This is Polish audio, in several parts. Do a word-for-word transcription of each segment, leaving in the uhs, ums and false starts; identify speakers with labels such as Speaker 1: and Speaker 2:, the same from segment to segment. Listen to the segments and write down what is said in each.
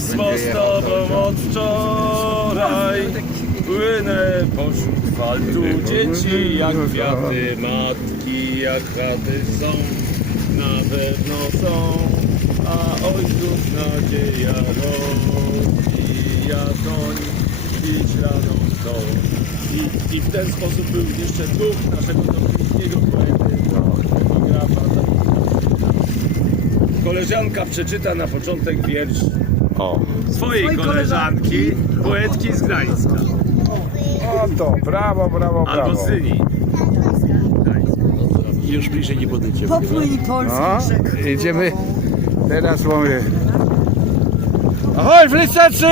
Speaker 1: Towarzystwo z tobą od wczoraj. Płynę pośród fal tu dzieci jak kwiaty, matki jak chaty są, na pewno są, a ojców nadzieja rodzi jak oni śladą są. I, I w ten sposób był jeszcze duch naszego dobrzyńskiego poety, fotografa. Koleżanka przeczyta na początek wiersz
Speaker 2: O,
Speaker 1: swojej koleżanki, poetki z Gdańska.
Speaker 2: o to, brawo, brawo,
Speaker 1: Albo
Speaker 2: brawo.
Speaker 1: syni. Już bliżej nie podejdziemy.
Speaker 3: Popłyń polski
Speaker 2: No,
Speaker 3: brzeg.
Speaker 2: idziemy, teraz mówię. Ahoj, flisacy!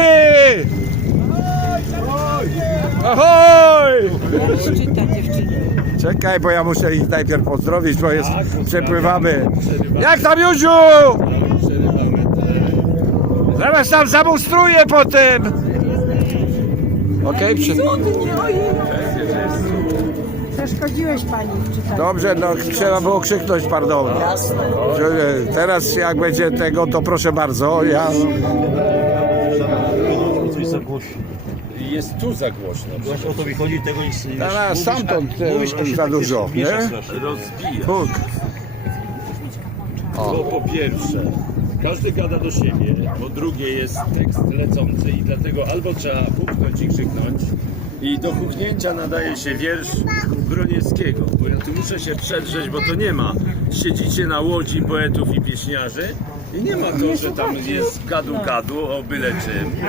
Speaker 2: Ahoj!
Speaker 3: Czyta dziewczyny.
Speaker 2: Czekaj, bo ja muszę ich najpierw pozdrowić, bo jest,
Speaker 1: Tak, pozdrawiam.
Speaker 2: przepływamy.
Speaker 1: Przerywamy.
Speaker 2: Jak tam, Józiu?
Speaker 1: Przerywamy te...
Speaker 2: Zaraz tam zamustruję potem. Okej, przy...
Speaker 3: Przeszkodziłeś pani w czytaniu.
Speaker 2: Dobrze, no trzeba było krzyknąć pardon. Że Teraz jak będzie tego, to proszę bardzo, ja...
Speaker 4: Coś za głośno.
Speaker 1: Jest tu za głośno.
Speaker 4: Właśnie o to mi chodzi, tego jest...
Speaker 2: Teraz stamtąd
Speaker 4: a- mówisz, a się
Speaker 2: za
Speaker 4: tak
Speaker 2: dużo,
Speaker 4: wiesz, miesza
Speaker 2: nie?
Speaker 4: strasznie.
Speaker 1: Rozbija.
Speaker 2: Huk.
Speaker 1: Bo po pierwsze, każdy gada do siebie, po drugie jest tekst lecący i dlatego albo trzeba huknąć i krzyknąć i do huknięcia nadaje się wiersz Broniewskiego, bo ja tu muszę się przedrzeć, bo to nie ma. Siedzicie na łodzi poetów i pieśniarzy i nie ma to, że tam jest gadu gadu o byle czym.